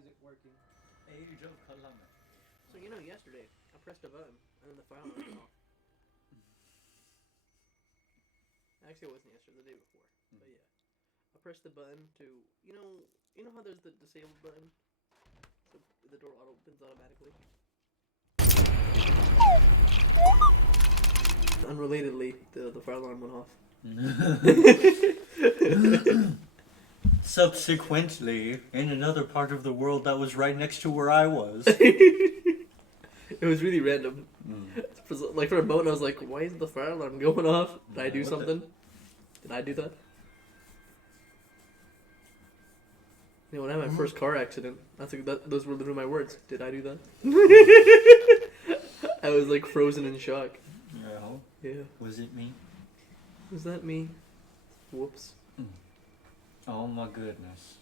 magic working. Age of Calamity. So yesterday I pressed a button and then the fire alarm went off. Actually, it wasn't yesterday, the day before. But yeah, I pressed the button to you know how there's the disabled button, so the door opens automatically. Unrelatedly, the fire alarm went off. Subsequently, in another part of the world that was right next to where I was. It was really random. Like for a moment, I was like, "Why is the fire alarm going off? Did I do something? Did I do that?" When I had my first car accident, those were literally my words. Did I do that? I was like frozen in shock. No. Yeah. Was it me? Was that me? Whoops. Oh my goodness.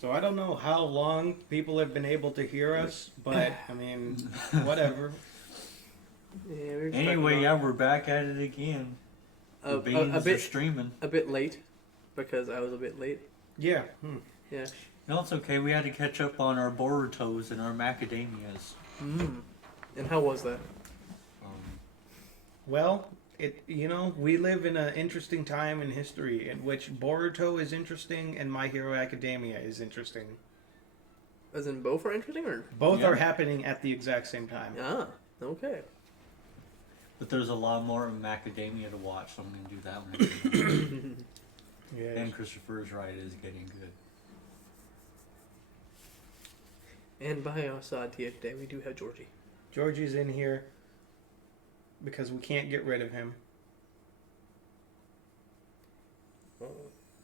So I don't know how long people have been able to hear us, but I mean, whatever. Yeah, Anyway, yeah, we're back at it again. The beans are streaming. A bit late, because I was a bit late. Yeah. Yeah. No, it's okay. We had to catch up on our Borutos and our macadamias. And how was that? Well, we live in an interesting time in history in which Boruto is interesting and My Hero Academia is interesting. As in both are interesting, or both are happening at the exact same time. Ah, okay. But there's a lot more macadamia to watch, so I'm going to do that one. Yes. And Christopher's right, it is getting good. And by our side here today, we do have Georgie. Georgie's in here because we can't get rid of him. Oh,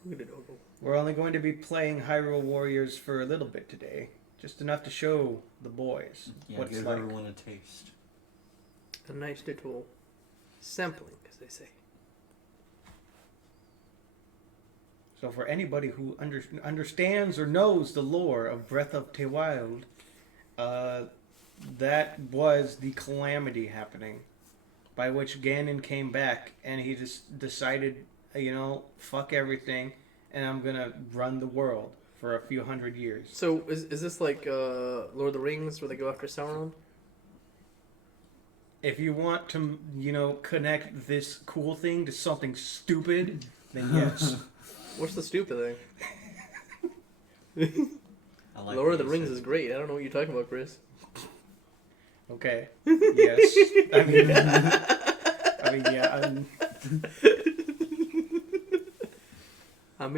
look at it, Ogo. We're only going to be playing Hyrule Warriors for a little bit today. Just enough to show the boys what it's give like. everyone a taste. A nice little sampling, as they say. So for anybody who understands or knows the lore of Breath of the Wild, that was the calamity happening, by which Ganon came back and he just decided, fuck everything, and I'm gonna run the world for a few hundred years. So is this like Lord of the Rings, where they go after Sauron? If you want to, connect this cool thing to something stupid, then yes. What's the stupid thing? Lord of the Rings is great. I don't know what you're talking about, Chris. Okay. Yes. I'm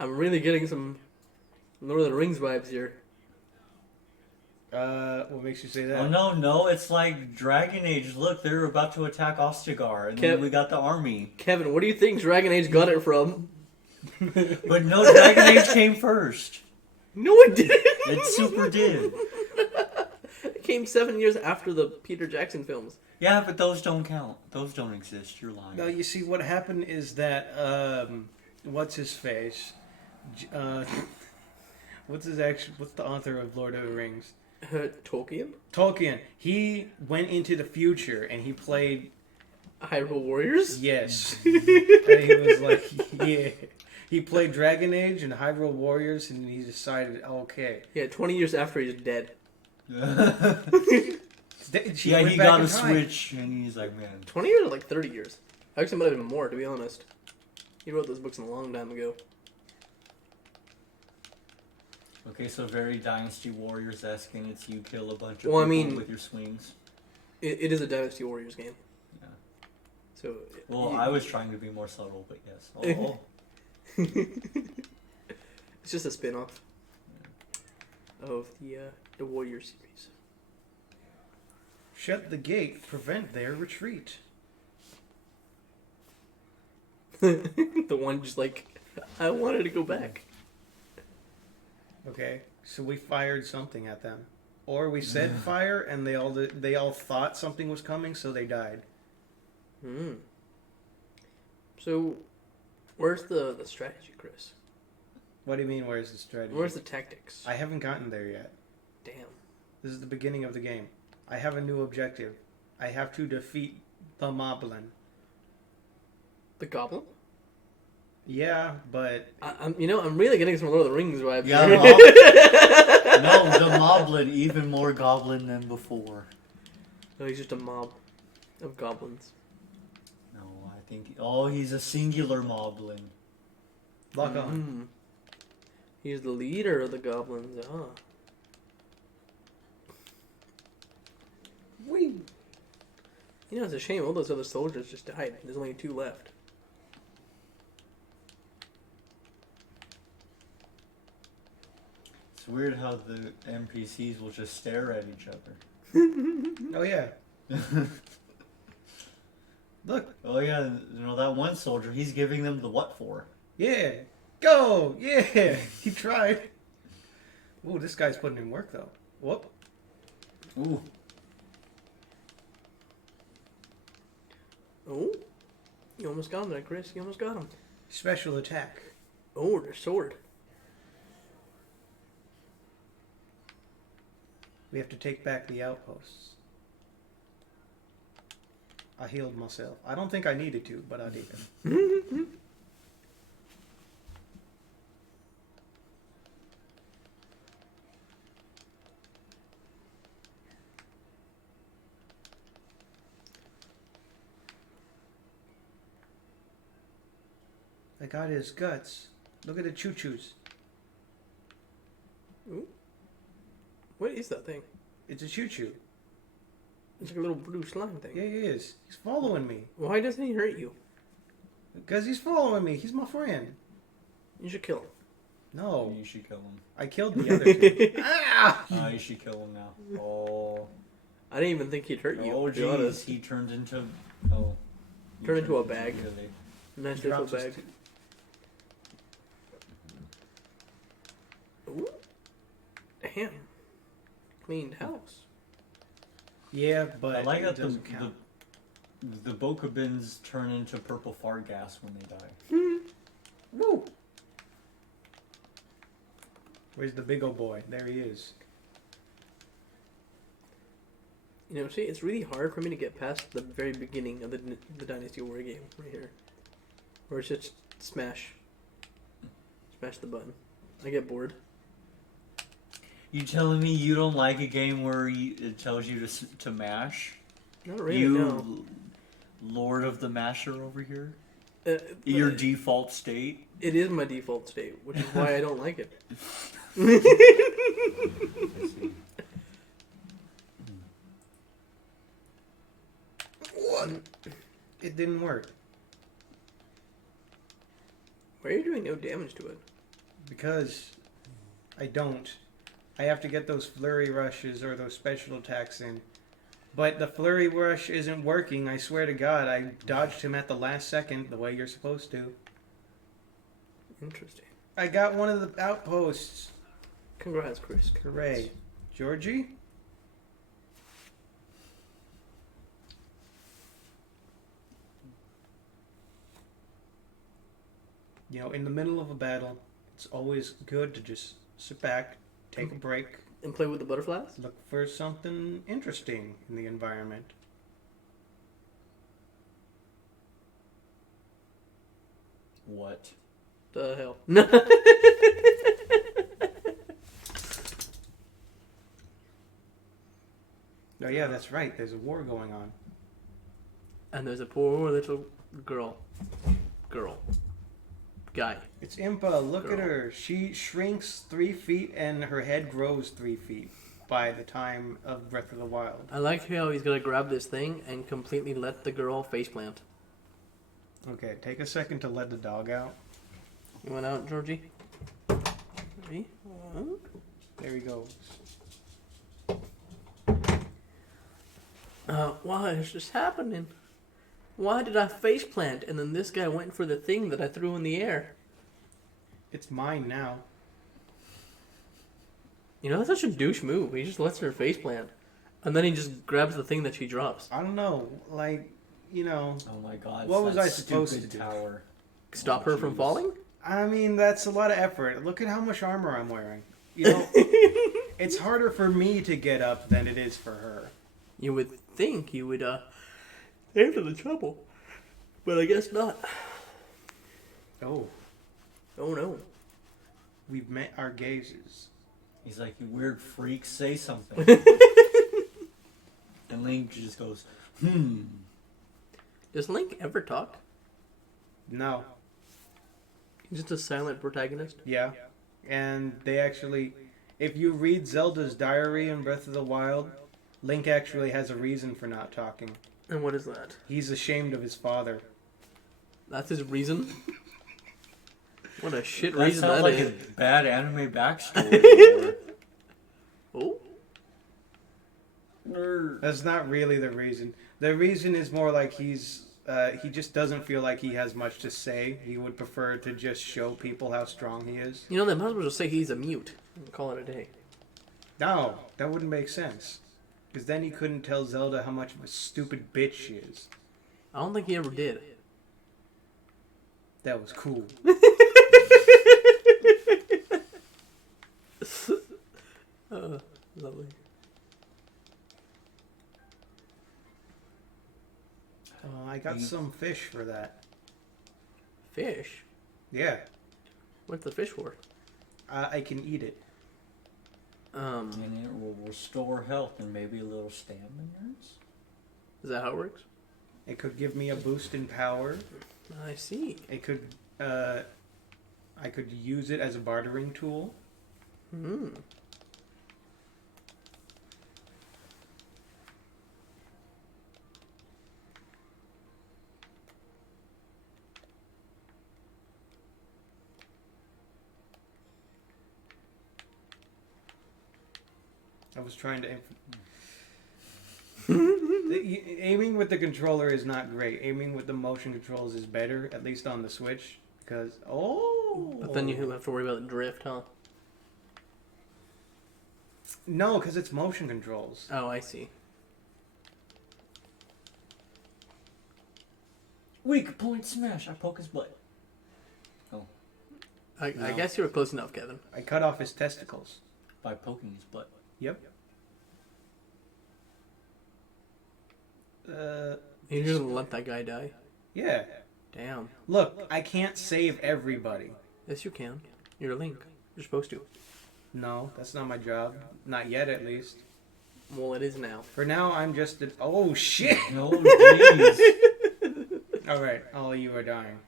really getting some Lord of the Rings vibes here. What makes you say that? Oh, no, it's like Dragon Age. Look, they're about to attack Ostagar, and then we got the army. Kevin, what do you think Dragon Age got it from? But no, Dragon Age came first. No, it didn't. It super did. It came 7 years after the Peter Jackson films. Yeah, but those don't count. Those don't exist. You're lying. No, you see, what happened is that, what's his face? What's the author of Lord of the Rings? Tolkien? Tolkien. He went into the future and he played... Hyrule Warriors? Yes. And he was like, yeah. He played Dragon Age and Hyrule Warriors and he decided, okay. Yeah, 20 years after he's dead. He got a Switch and he's like, man. 20 years or like 30 years? Actually, it might have been more, to be honest. He wrote those books a long time ago. Okay, so very Dynasty Warriors-esque, and it's you kill a bunch of people with your swings. It is a Dynasty Warriors game. Yeah. So. I was trying to be more subtle, but yes. Oh. It's just a spin-off of the Warrior series. Shut the gate, prevent their retreat. The one just like, I wanted to go back. Okay, so we fired something at them, or we said fire, and they all thought something was coming, so they died. So, where's the strategy, Chris? What do you mean? Where's the strategy? Where's the tactics? I haven't gotten there yet. Damn. This is the beginning of the game. I have a new objective. I have to defeat the Moblin. The Goblin? Yeah, but I'm really getting some Lord of the Rings vibes. Yeah, here. no, the Moblin, even more goblin than before. No, he's just a mob of goblins. No, I think... Oh, he's a singular Moblin. lock on. He's the leader of the goblins. Ah. Whee! You know, it's a shame all those other soldiers just died. There's only 2 left. It's weird how the NPCs will just stare at each other. Oh yeah. Look. Oh yeah, that one soldier, he's giving them the what for? Yeah. Go. Yeah. He tried. Ooh, this guy's putting in work though. Whoop. Ooh. Oh, you almost got him there, Chris. You almost got him. Special attack. Oh, their sword. We have to take back the outposts. I healed myself. I don't think I needed to, but I did. I got his guts. Look at the choo-choos. Ooh. What is that thing? It's a choo-choo. It's like a little blue slime thing. Yeah, he is. He's following me. Why doesn't he hurt you? Because he's following me. He's my friend. You should kill him. No. You should kill him. I killed the other two. Ah! You should kill him now. Oh. I didn't even think he'd hurt you. Oh, to be honest. jeez. He turned into... Oh. He Turned into a bag. Really... Nice He little drops his bag. Ooh. Damn. Cleaned house. Yeah, but I like it that doesn't count. the Bokobins turn into purple fart gas when they die. Woo! Where's the big old boy? There he is. You know, see, it's really hard for me to get past the very beginning of the Dynasty Warrior game right here. Where it's just smash. Smash the button. I get bored. You telling me you don't like a game where it tells you to mash? Not really, You, no. Lord of the Masher over here? Uh, Your default state? It is my default state, which is why I don't like it. What? It didn't work. Why are you doing no damage to it? Because I don't. I have to get those flurry rushes or those special attacks in. But the flurry rush isn't working, I swear to God. I dodged him at the last second the way you're supposed to. Interesting. I got one of the outposts. Congrats, Chris. Hooray. Georgie? You know, in the middle of a battle, it's always good to just sit back, take a break, And play with the butterflies? look for something interesting in the environment. What? The hell? No. Oh yeah, that's right. There's a war going on. And there's a poor little girl. Guy. It's Impa. Look at Girl. her. She shrinks 3 feet and her head grows 3 feet by the time of Breath of the Wild. I like how he's gonna grab this thing and completely let the girl faceplant. Okay, take a second to let the dog out. You went out, Georgie? Ready? There he goes. Why is this happening? Why did I faceplant and then this guy went for the thing that I threw in the air? It's mine now. You know, that's such a douche move. He just lets her faceplant. And then he just grabs the thing that she drops. I don't know. Like, you know. Oh my god. What it's was that I supposed stupid to do? tower. Stop her from jeez. falling? I mean, that's a lot of effort. Look at how much armor I'm wearing. You know, it's harder for me to get up than it is for her. You would think you would, save her the trouble. But I guess not. Oh, Oh no. we've met our gazes. He's like, you weird freak, say something. And Link just goes, Does Link ever talk? No. He's just a silent protagonist. Yeah. And they actually, if you read Zelda's diary in Breath of the Wild, Link actually has a reason for not talking. And what is that? He's ashamed of his father. That's his reason? What a shit that reason sounds that like is. a bad anime backstory. Oh? Nerd. That's not really the reason. The reason is more like he just doesn't feel like he has much to say. He would prefer to just show people how strong he is. You know, they might as well just say he's a mute and call it a day. No, that wouldn't make sense. Because then he couldn't tell Zelda how much of a stupid bitch she is. I don't think he ever did. That was cool. Lovely. I got some fish for that. Fish? Yeah, What's the fish for? I can eat it. And it will restore health and maybe a little stamina. Is that how it works? It could give me a boost in power. I see. It could, I could use it as a bartering tool. Hmm. I was trying to... Aiming with the controller is not great. Aiming with the motion controls is better, at least on the Switch. Because, But then you have to worry about the drift, huh? No, because it's motion controls. Oh, I see. Weak point smash. I poke his butt. I No. guess you were close enough, Kevin. I cut off his testicles. By poking his butt. Yep. You just let that guy die? Yeah. Damn. Look, I can't save everybody. Yes, you can. You're a Link. You're supposed to. No, that's not my job. Not yet, at least. Well, it is now. For now, I'm just a... Oh, shit! Oh, jeez. Alright, all of you are dying.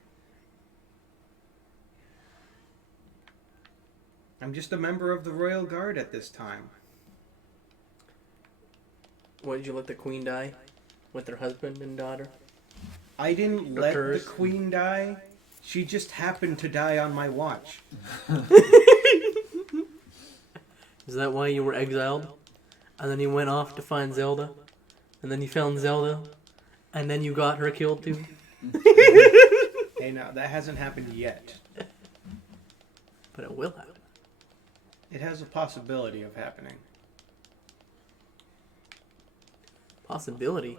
I'm just a member of the Royal Guard at this time. What, did you let the queen die? With her husband and daughter? I didn't Or let hers. the queen die. She just happened to die on my watch. Is that why you were exiled? And then you went off to find Zelda? And then you found Zelda? And then you got her killed too? Hey, no, that hasn't happened yet. But it will happen. It has a possibility of happening. Possibility.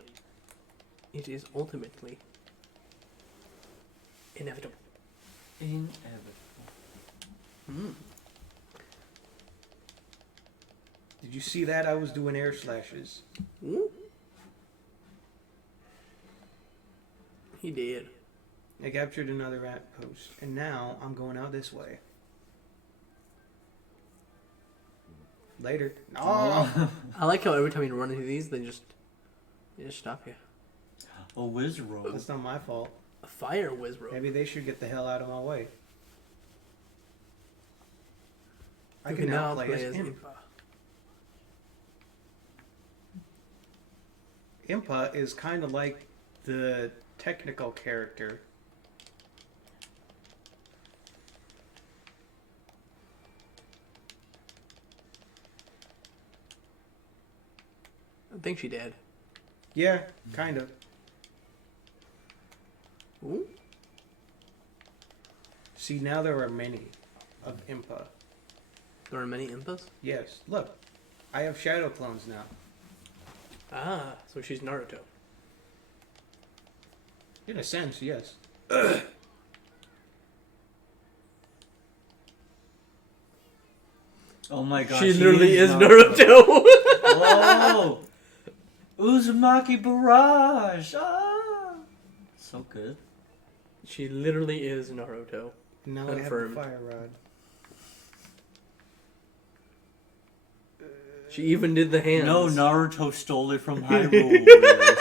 It is ultimately inevitable. Inevitable. Hmm. Did you see that? I was doing air slashes. Ooh. He did. I captured another outpost, and now I'm going out this way. Later. Oh! I like how every time you run into these, they just stop you. A Wizrobe. That's not my fault. A fire Wizrobe. Maybe they should get the hell out of my way. I You can now play as Impa. Impa. Impa is kind of like the technical character. I think she did. Yeah, kind of. Ooh. See, now there are many of Impa. There are many Impas? Yes, look. I have shadow clones now. Ah, so she's Naruto. In a sense, yes. Oh my gosh. She literally is Naruto. Oh! Uzumaki Barrage! Ah! So good. She literally is Naruto. Now I have a Confirmed. fire rod. She even did the hands. No, Naruto stole it from Hyrule Warriors.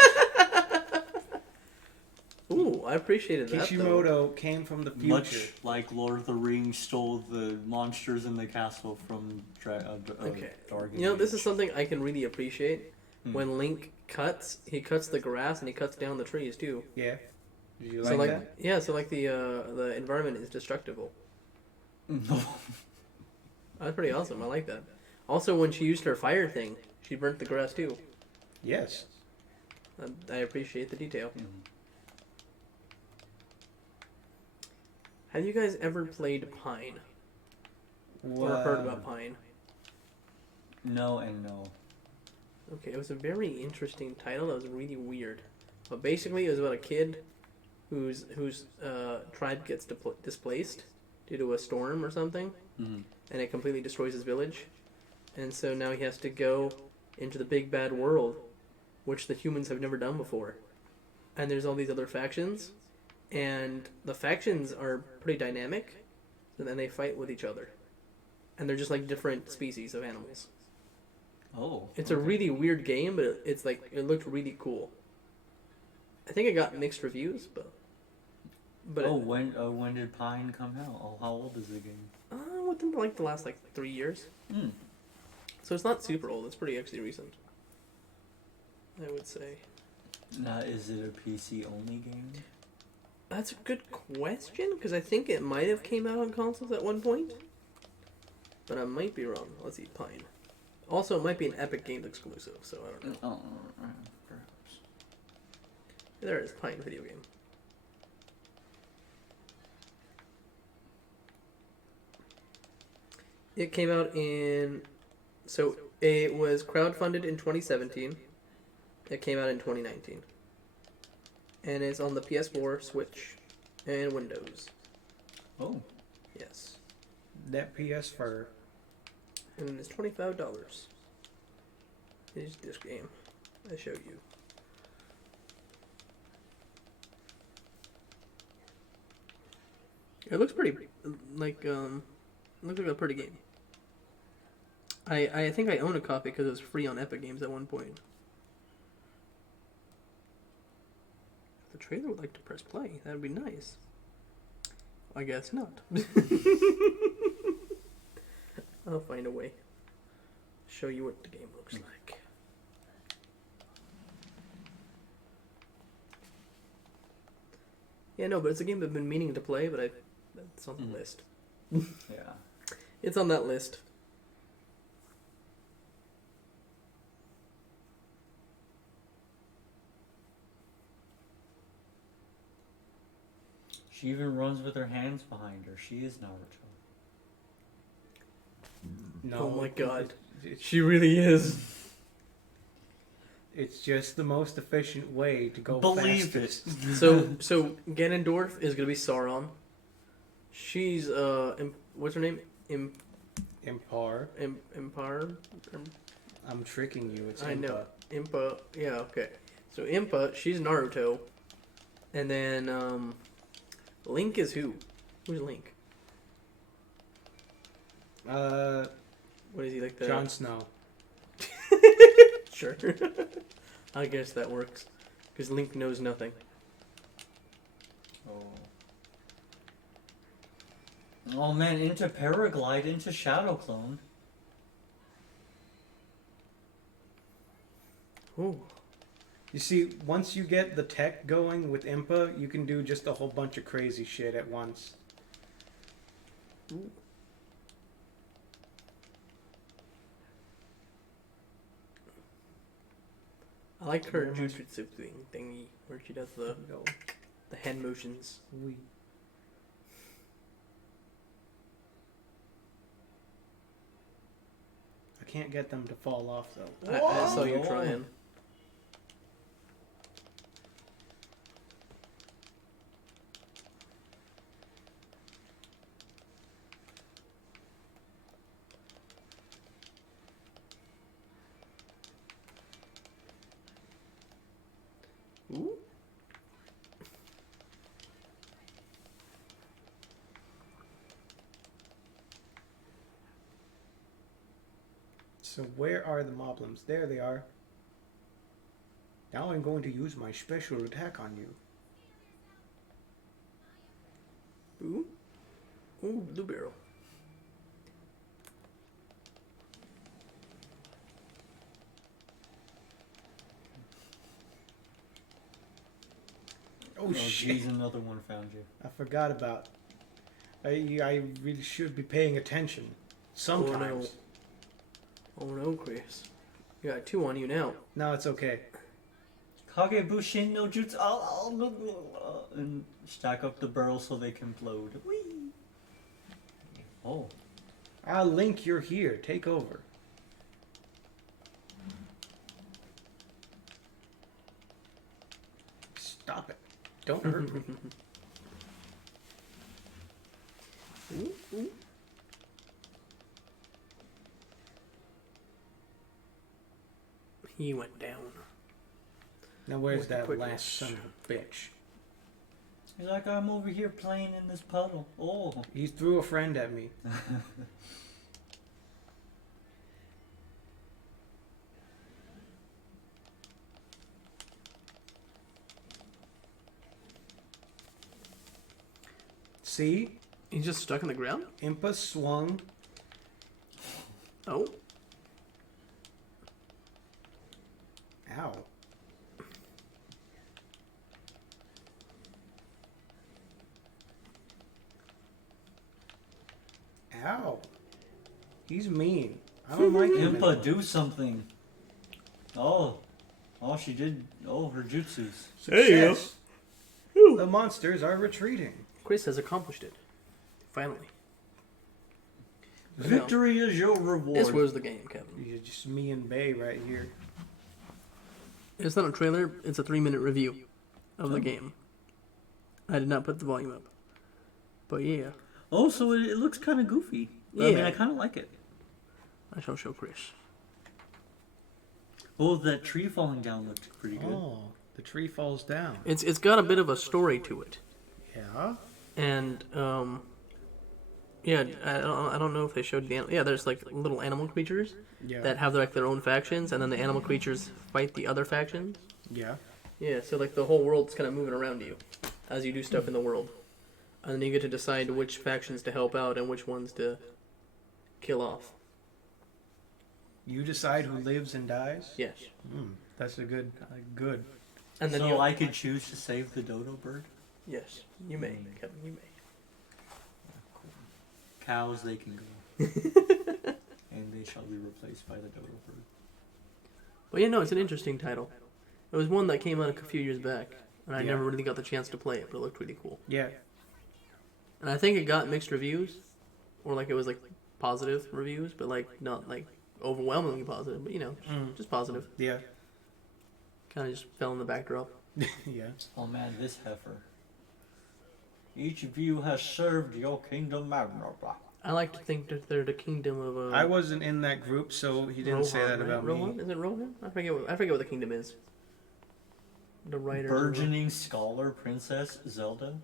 Ooh, I appreciated that. Kishimoto came from the future. Much like Lord of the Rings stole the monsters in the castle from Okay. Dark You know, this Age. is something I can really appreciate. When Link cuts, he cuts the grass and he cuts down the trees too. Yeah. Did you So like like, that? yeah, so like the environment is destructible. That's pretty awesome. I like that. Also, when she used her fire thing, she burnt the grass too. Yes. I appreciate the detail. Have you guys ever played Pine? Or heard about Pine? No and no. Okay, it was a very interesting title. That was really weird. But basically, it was about a kid whose tribe gets displaced due to a storm or something, and it completely destroys his village. And so now he has to go into the big bad world, which the humans have never done before. And there's all these other factions, and the factions are pretty dynamic, and then they fight with each other. And they're just like different species of animals. Oh. It's a really weird game, but it's like, it looked really cool. I think it got mixed reviews, but when did Pine come out? Oh, how old is the game? within like the last 3 years. So it's not super old. It's pretty actually recent, I would say. Now, is it a PC only game? That's a good question, because I think it might have came out on consoles at one point, but I might be wrong. Let's see, Pine. Also, it might be an Epic Games exclusive, so I don't know. Oh, perhaps. There it is, Pine video game. It came out in... So, it was crowdfunded in 2017. It came out in 2019. And it's on the PS4, Switch, and Windows. Oh. Yes. That PS fur. And it's $25. It is this game. I show you. It looks pretty, it looks like a pretty game. I think I own a copy because it was free on Epic Games at one point. If the trailer would like to press play, that would be nice. I guess not. I'll find a way. Show you what the game looks like. Yeah, no, but it's a game I've been meaning to play, but it's on the list. Yeah. It's on that list. She even runs with her hands behind her. She is Naruto. No, Oh my god. It's, She really is. it's just the most efficient way to go Believe fastest. it. So Ganondorf is gonna be Sauron. She's what's her name? Impar. Empire. I'm tricking you. It's I Impa. know. Impa. Yeah. Okay. So Impa, she's Naruto, and then Link is who? Who's Link? What is he like? Jon Snow. Sure. I guess that works, because Link knows nothing. Oh. Oh man, into Paraglide, into Shadow Clone. Ooh. You see, once you get the tech going with Impa, you can do just a whole bunch of crazy shit at once. Ooh. I like her jutsu thingy where she does the hand motions. Oui. I can't get them to fall off though. I saw you trying. Ooh. So where are the moblins? There they are. Now I'm going to use my special attack on you. Ooh. Ooh, blue barrel. Oh shit! Geez, another one found you. I forgot about. I really should be paying attention. Sometimes. Oh no, Chris. You got 2 on you now. No, it's okay. Kage Bushin no Jutsu. And stack up the barrel so they can float. Whee! Oh. Link, you're here. Take over. Stop it. Don't hurt me. Ooh, ooh. He went down. Now where's With the that quickness. last son of a bitch? He's like, I'm over here playing in this puddle. Oh. He threw a friend at me. See? He's just stuck in the ground? Impa swung. Oh. Ow. Ow. He's mean. I don't like him. Impa, anymore. do something. Oh. Oh, she did. Oh, her jutsus. There you go. Success. The monsters are retreating. Chris has accomplished it. Finally. Victory is your reward. This was the game, Kevin. You're just me and Bay right here. It's not a trailer, it's a 3-minute review of the game. I did not put the volume up. But yeah. Oh, so it looks kind of goofy. But I mean, Yeah. I kind of like it. I shall show Chris. Oh, that tree falling down looked pretty good. Oh, the tree falls down. It's got a bit of a story to it. Yeah? And, yeah, I don't know if they showed the yeah, there's like little animal creatures Yeah. that have like their own factions, and then the animal creatures fight the other factions. Yeah. Yeah, so like the whole world's kind of moving around you as you do stuff in the world. And then you get to decide which factions to help out and which ones to kill off. You decide who lives and dies? Yes. That's a good. Good. And then So you I could choose to save the dodo bird? Yes, you may, Kevin, you may. Cows, they can go. And they shall be replaced by the dodo bird. But yeah, no, it's an interesting title. It was one that came out a few years back, and I Yeah. never really got the chance to play it, but it looked really cool. Yeah. And I think it got mixed reviews, or like it was like positive reviews, but like not like overwhelmingly positive, but you know, just positive. Yeah. Kind of just fell in the backdrop. Yeah. Oh man, this heifer. Each of you has served your kingdom admirably. I like to think that they're the kingdom of I wasn't in that group, so he didn't say that Rohan, about right? me. Rohan? Is it Rohan? I forget what the kingdom is. The writers. Burgeoning scholar princess Zelda.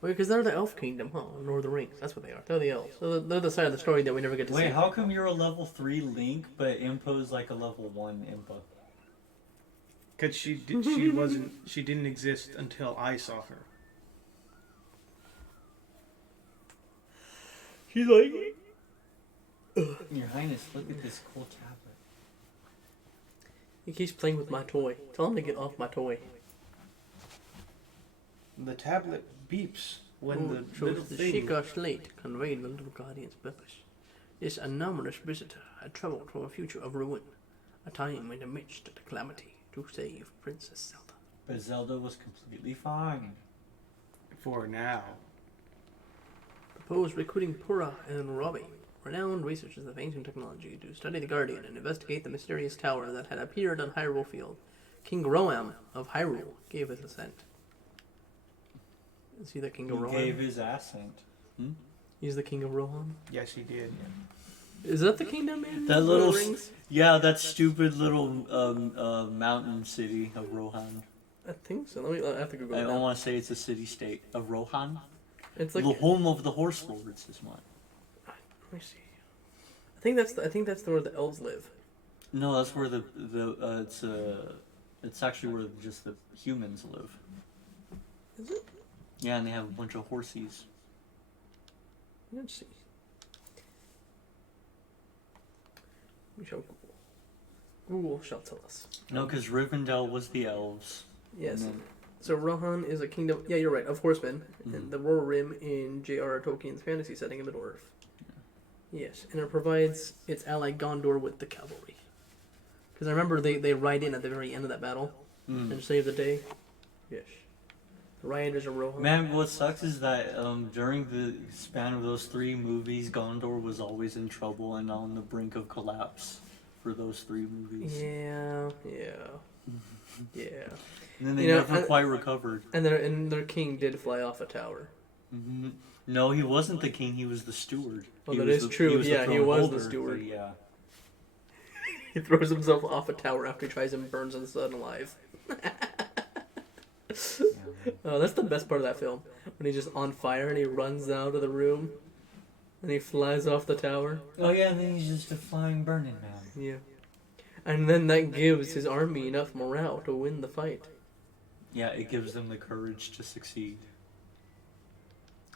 Wait, because they're the elf kingdom, huh? Lord of the Rings. That's what they are. They're the elves. So they're the side of the story that we never get to see. Wait, how come you're a level 3 Link, but Impo's like a level 1 Impa? Cause she didn't exist until I saw her. She's like, Your Highness, look at this cool tablet. he keeps playing with my toy. Tell him to get off my toy. The tablet beeps when the shows little the thing. Sheikah slate conveyed the little guardian's purpose. This anomalous visitor had travelled from a future of ruin, a time in the midst of the calamity, to save Princess Zelda. But Zelda was completely fine. For now. Proposed recruiting Pura and Robbie, renowned researchers of ancient technology, to study the Guardian and investigate the mysterious tower that had appeared on Hyrule Field. King Roam of Hyrule gave his assent. Is he the King of He Rohan? gave his assent. He's the King of Rohan? Yes, he did. Is that the kingdom in That Lord of little, the Rings? yeah, that stupid little mountain city of Rohan. I think so. I have to Google I it don't now. want to say it's a city-state of Rohan. It's like, The home of the horse lords is one. let me see. I I think that's where the elves live. No, that's where it's actually where just the humans live. Is it? Yeah, and they have a bunch of horsies. Let's see. We shall Google. Google shall tell us. No, because Rivendell was the elves. Yes. And then, So Rohan is a kingdom. Yeah, you're right. Of horsemen, Mhm. and the Royal Rim in J.R.R. Tolkien's fantasy setting in Middle Earth. Yes, and it provides its ally Gondor with the cavalry. Because I remember they ride in at the very end of that battle and save the day. Yes. The rioters are Rohan. Man, what sucks is that during the span of those 3 movies, Gondor was always in trouble and on the brink of collapse for those 3 movies. Yeah. Yeah. And then they You know, never quite recovered. And their king did fly off a tower. Mm-hmm. No, he wasn't the king. He was the steward. Oh, He that was is the- true. was Yeah, he throne was the holder, steward. but yeah. He throws himself off a tower after he tries and burns in the sun alive. Oh, that's the best part of that film. When he's just on fire and he runs out of the room and he flies off the tower. Oh yeah, and then he's just a flying burning man. Yeah. And then that gives his army enough morale to win the fight. Yeah, it gives them the courage to succeed.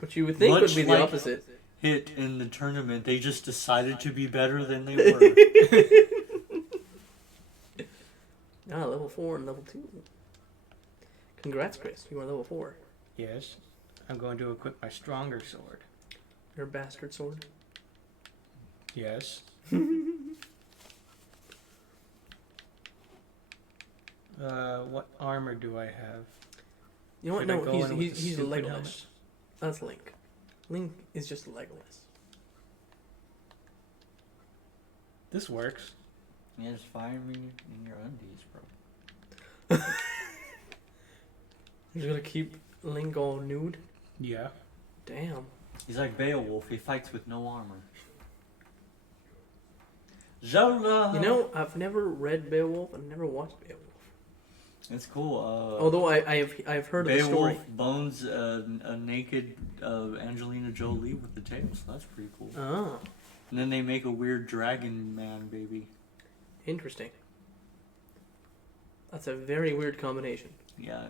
Which you would think Much would be the like- opposite. Hit in the tournament, they just decided to be better than they were. Ah, level 4 and level 2. Congrats, Chris. You are level 4. Yes. I'm going to equip my stronger sword. Your bastard sword. Yes. What armor do I have? You know what? Should I No, go he's in with the he's stupid Legolas. helmet? That's Link. Link is just Legolas. This works. Yeah, just fire me in your undies, bro. He's gonna keep Link all nude. Yeah. Damn. He's like Beowulf, he fights with no armor. Zelda! You know, I've never read Beowulf. I've never watched Beowulf. It's cool. Although I've heard of the story. Beowulf bones a naked Angelina Jolie with the tail, so that's pretty cool. Oh, And then they make a weird dragon man baby. interesting. That's a very weird combination. Yeah.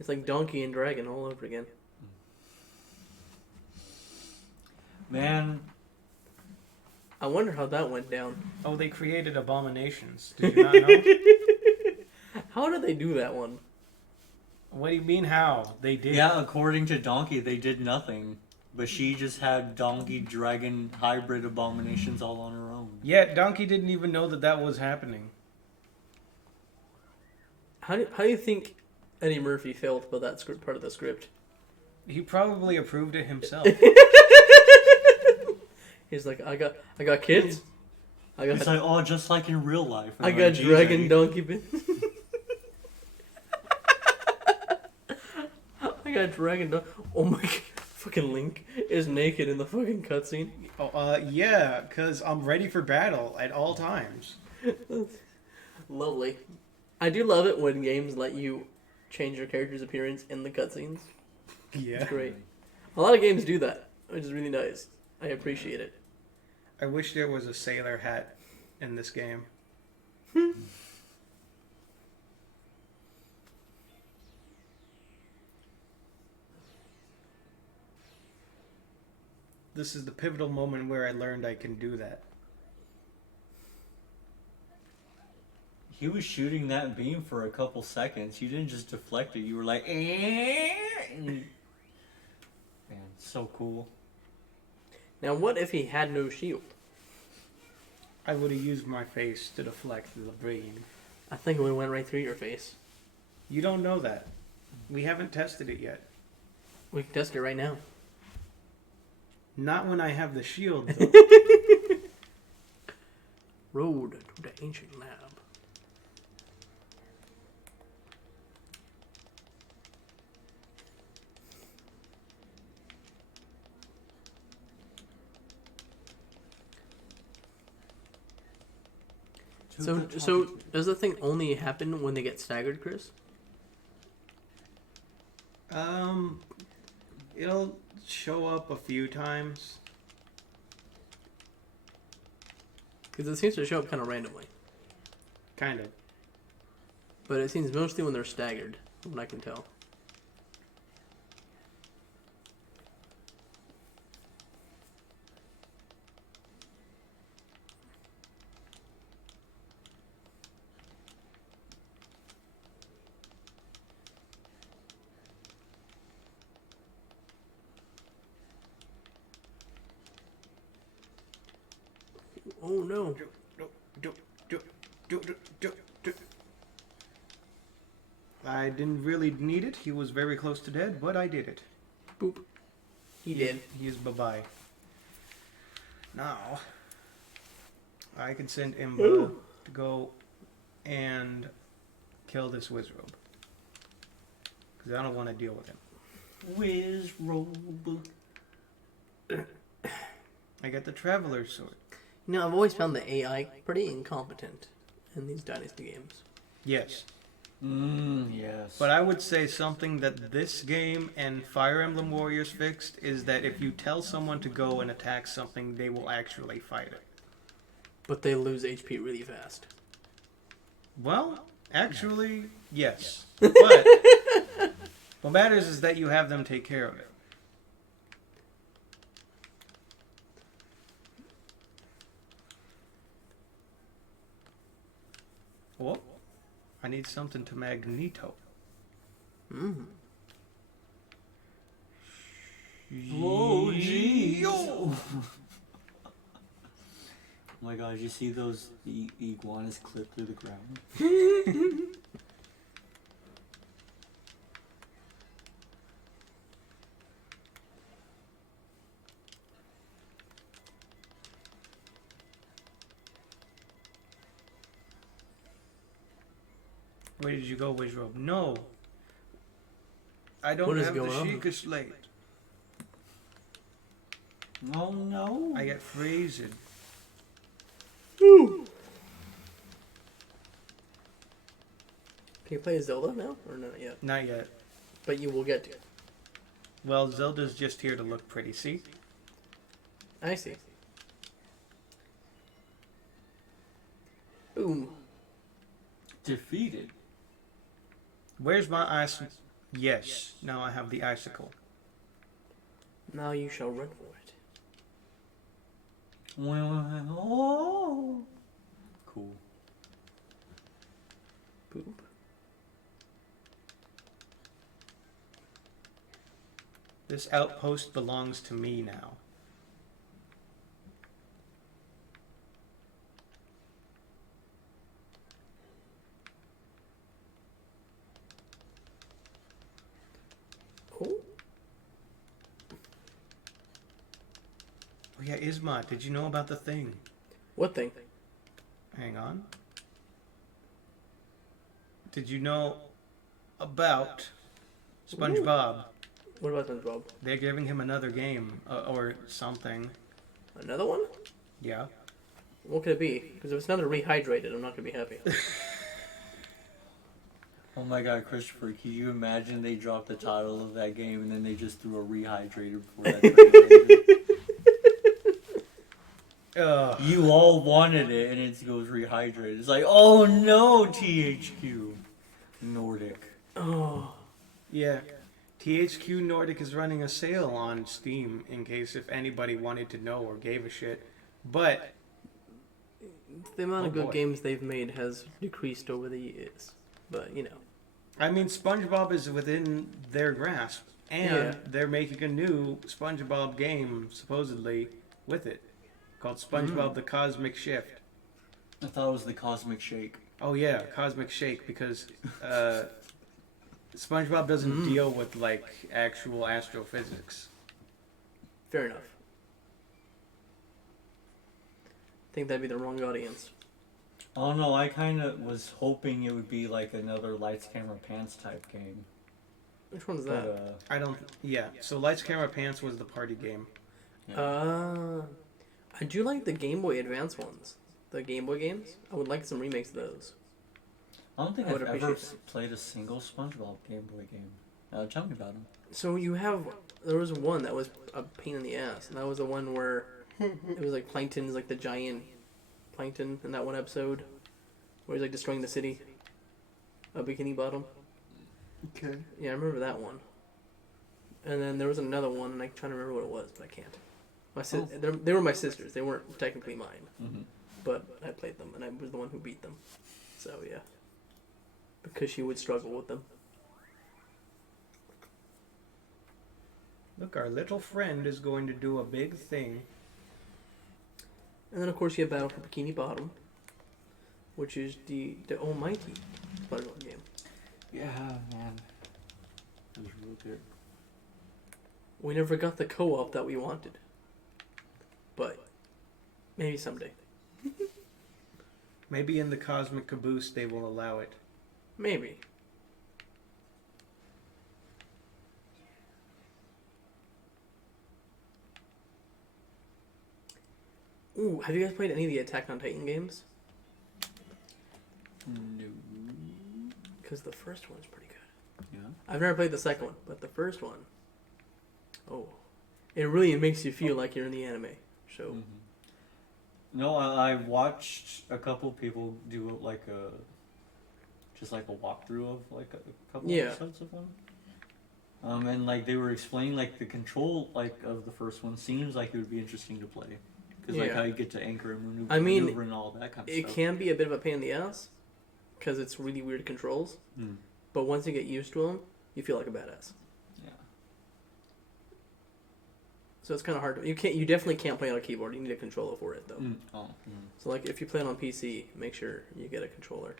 It's like donkey and dragon all over again. Man, I wonder how that went down. Oh, they created abominations. Did you not know? How did they do that one? What do you mean how? They did. yeah, according to Donkey, they did nothing. But she just had donkey dragon hybrid abominations all on her own. Yeah, Donkey didn't even know that was happening. How do you think Eddie Murphy felt about that script, part of the script? He probably approved it himself. He's like, I got kids. It's like, oh, just like in real life. And I I'm got like, dragon "Geez, donkey bit. I got dragon donkey. Oh my god. Fucking Link is naked in the fucking cutscene. Oh, yeah, because I'm ready for battle at all times. Lovely. I do love it when games let you change your character's appearance in the cutscenes. Yeah. It's great. A lot of games do that, which is really nice. I appreciate it. I wish there was a sailor hat in this game. This is the pivotal moment where I learned I can do that. He was shooting that beam for a couple seconds. You didn't just deflect it. You were like, eh. Man, so cool. Now, what if he had no shield? I would have used my face to deflect the beam. I think it would have went right through your face. You don't know that. We haven't tested it yet. We can test it right now. Not when I have the shield, though. Road to the ancient lab. So does the thing only happen when they get staggered, Chris? It'll show up a few times. Because it seems to show up kind of randomly. Kind of. But it seems mostly when they're staggered, from what I can tell. Oh no. I didn't really need it. He was very close to dead, but I did it. Boop. He did. He is bye-bye. Now, I can send Imba Ooh. to go and kill this Wizrobe. Because I don't want to deal with him. Wizrobe. I get the Traveler's Sword. You know, I've always found the AI pretty incompetent in these Dynasty games. Yes. Yes. But I would say something that this game and Fire Emblem Warriors fixed is that if you tell someone to go and attack something, they will actually fight it. But they lose HP really fast. Well, actually, yes. But what matters is that you have them take care of it. Oh, I need something to Magneto. Mm. Whoa, jeez. Oh my god, you see those iguanas clip through the ground? Where did you go, Wizrobe? No. I What don't is have the going on? Sheikah Slate. Oh no. I get Phrased. Can you play Zelda now? Or not yet? Not yet. But you will get to. Well, Zelda's just here to look pretty, see? I see. Boom. Defeated. Where's my ice? Yes, now I have the icicle. Now you shall run for it. Oh. Cool. Boop. This outpost belongs to me now. Oh. Oh yeah, Isma, did you know about the thing? What thing? Hang on. Did you know about SpongeBob? What about SpongeBob? They're giving him another game or something. Another one? Yeah. What could it be? Because if it's another rehydrated, I'm not going to be happy. Oh my god, Christopher, can you imagine they dropped the title of that game and then they just threw a rehydrator before that trailer? You all wanted it and it goes rehydrated. It's like, oh no, THQ. Nordic. Oh. Yeah. THQ Nordic is running a sale on Steam in case if anybody wanted to know or gave a shit. But The amount of good boy. games they've made has decreased over the years. But, you know. I mean, SpongeBob is within their grasp, and Yeah. they're making a new SpongeBob game, supposedly, with it, called SpongeBob the Cosmic Shift. I thought it was the Cosmic Shake. Oh yeah, Cosmic Shake, because SpongeBob doesn't deal with, like, actual astrophysics. Fair enough. I think that'd be the wrong audience. Oh no, I kind of was hoping it would be like another Lights, Camera, Pants type game. Which one's that? But, I don't... Yeah, so Lights, Camera, Pants was the party game. I do like the Game Boy Advance ones. The Game Boy games. I would like some remakes of those. I don't think I would I've ever appreciate that. played a single SpongeBob Game Boy game. Tell me about them. So there was one that was a pain in the ass, and that was the one where it was like Plankton's like the giant Plankton in that one episode where he's like destroying the city of Bikini Bottom. Okay. Yeah, I remember that one. And then there was another one, and I'm trying to remember what it was, but I can't. They were my sisters. They weren't technically mine, but I played them, and I was the one who beat them. So yeah, because she would struggle with them. Look, our little friend is going to do a big thing. And then of course you have Battle for Bikini Bottom, which is the almighty SpongeBob game. Yeah, man. It was real good. We never got the co-op that we wanted, but maybe someday. Maybe in the Cosmic Caboose they will allow it. Maybe. Ooh, have you guys played any of the Attack on Titan games? No. Because the first one's pretty good. Yeah. I've never played the second one, but the first one, it really makes you feel like you're in the anime show. Mm-hmm. No, I watched a couple people do like a walkthrough of like a couple episodes of one. And like they were explaining like the control like of the first one seems like it would be interesting to play because like how you get to anchor and maneuver and all that kind of stuff. It can be a bit of a pain in the ass because it's really weird controls. But once you get used to them, you feel like a badass. Yeah. So it's kind of hard. You definitely can't play on a keyboard. You need a controller for it though. So like if you play it on PC, make sure you get a controller.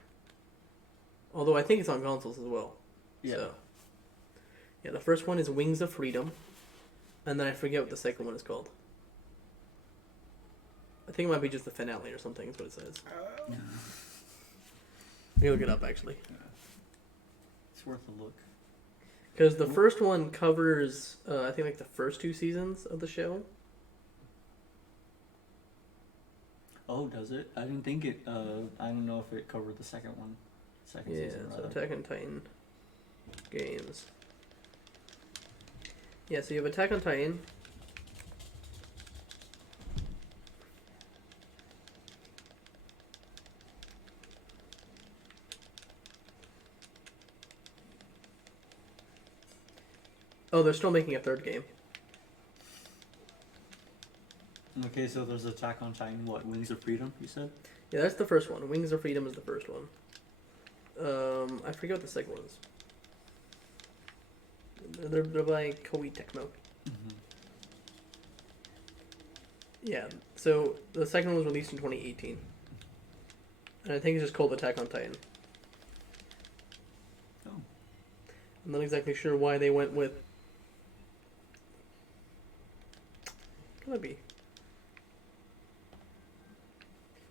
Although I think it's on consoles as well. Yeah. So, yeah, the first one is Wings of Freedom, and then I forget what the second one is called. I think it might be just the finale or something. Is what it says. You look it up actually. Yeah. It's worth a look. Because the first one covers, I think, like the first 2 seasons of the show. Oh, does it? I didn't think it. I don't know if it covered the second one. Second season. So Attack on Titan games. Yeah, so you have Attack on Titan. Oh, they're still making a third game. Okay, so there's Attack on Titan. What? Wings of Freedom? You said? Yeah, that's the first one. Wings of Freedom is the first one. I forget what the second one is. They're by Koei Tecmo. Yeah, so the second one was released in 2018. And I think it's just called Attack on Titan. Oh. I'm not exactly sure why they went with... Could be.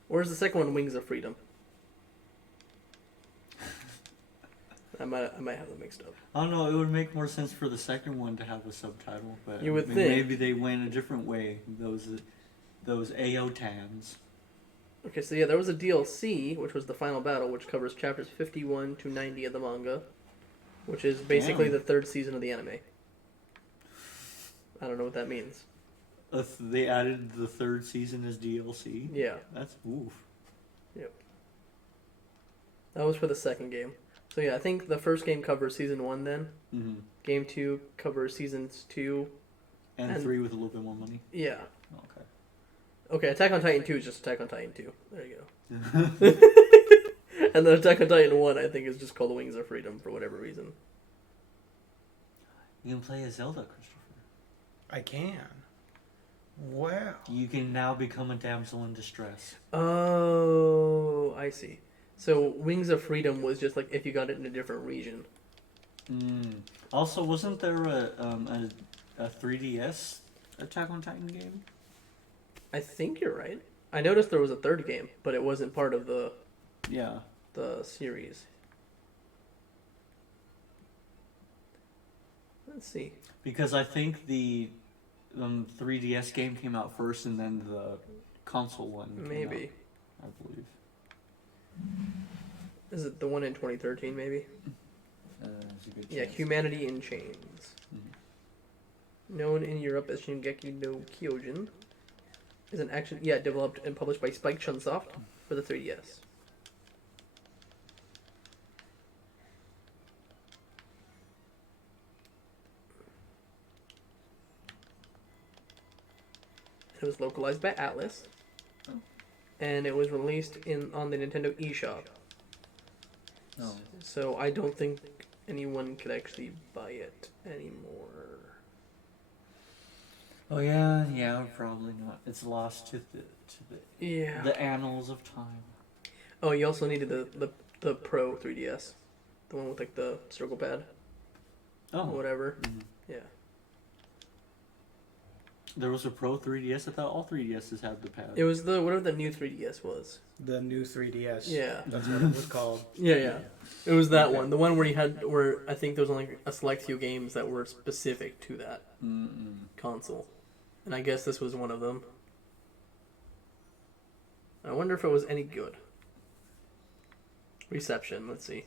Or is the second one Wings of Freedom? I might have them mixed up. I don't know. It would make more sense for the second one to have a subtitle, but You would think. Maybe they went a different way. Those AOTANs. Okay, so yeah, there was a DLC, which was the final battle, which covers chapters 51 to 90 of the manga, which is basically the third season of the anime. I don't know what that means. They added the third season as DLC? Yeah. That's oof. Yep. That was for the second game. So yeah, I think the first game covers season 1 then. Mm-hmm. Game 2 covers seasons 2. And 3 with a little bit more money? Yeah. Okay. Okay, Attack on Titan 2 is just Attack on Titan 2. There you go. And then Attack on Titan 1, I think, is just called Wings of Freedom for whatever reason. You can play as Zelda, Christopher. I can. Wow. You can now become a damsel in distress. Oh, I see. So Wings of Freedom was just like if you got it in a different region. Also, wasn't there a 3DS Attack on Titan game? I think you're right. I noticed there was a third game, but it wasn't part of the series. Let's see. Because I think the 3DS game came out first, and then the console one came Maybe. out, I believe. Is it the one in 2013, maybe? That's a good Yeah, chance. Humanity in Chains. Known in Europe as Shingeki no Kyojin. is an action, developed and published by Spike Chunsoft for the 3DS. It was localized by Atlas, and it was released on the Nintendo eShop. Oh. So I don't think anyone could actually buy it anymore. Oh yeah, probably not. It's lost to the annals of time. Oh, you also needed the Pro 3DS, the one with like the circle pad. Oh, whatever. Mm-hmm. Yeah. There was a Pro 3DS. I thought all 3DSs had the pad. It was whatever the new 3DS was. The new 3DS. Yeah. That's what it was called. Yeah. It was that one. The one where I think there was only a select few games that were specific to that console. And I guess this was one of them. I wonder if it was any good. Reception, let's see.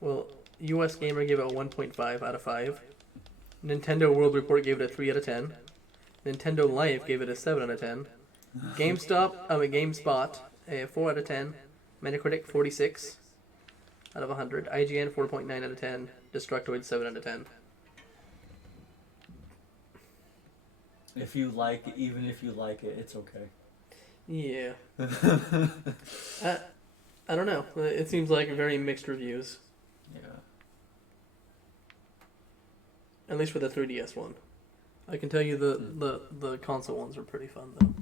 Well, US Gamer gave it a 1.5 out of 5. Nintendo World Report gave it a 3 out of 10. Nintendo Life gave it a 7 out of 10. GameSpot, a 4 out of 10. Metacritic, 46 out of 100. IGN, 4.9 out of 10. Destructoid, 7 out of 10. Even if you like it, it's okay. Yeah. I don't know. It seems like very mixed reviews. Yeah. At least for the 3DS one. I can tell you the console ones were pretty fun though.